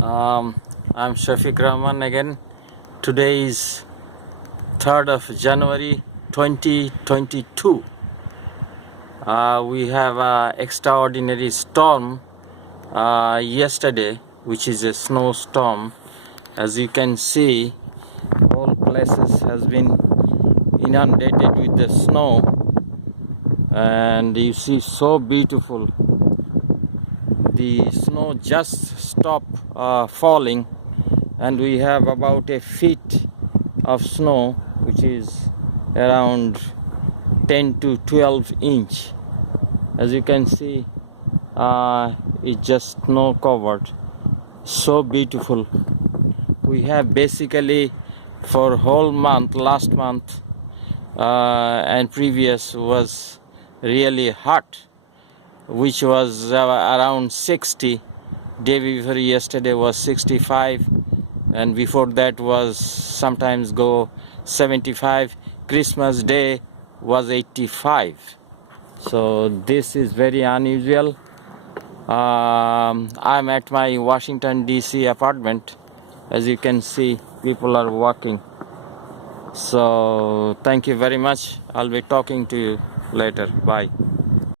I'm Shafiq Rahman again. Today is 3rd of January 2022. We have an extraordinary storm yesterday, which is a snowstorm. As you can see, all places has been inundated with the snow, and you see so beautiful. The snow just stopped falling, and we have about a feet of snow, which is around 10 to 12 inch. As you can see, it's just snow covered, so beautiful. We have basically for whole month, last month and previous was really hot, which was around 60. Day before yesterday was 65, and before that was sometimes go 75. Christmas Day was 85. So this is very unusual. I'm at my Washington DC apartment. As you can see, people are walking. So thank you very much. I'll be talking to you later. Bye.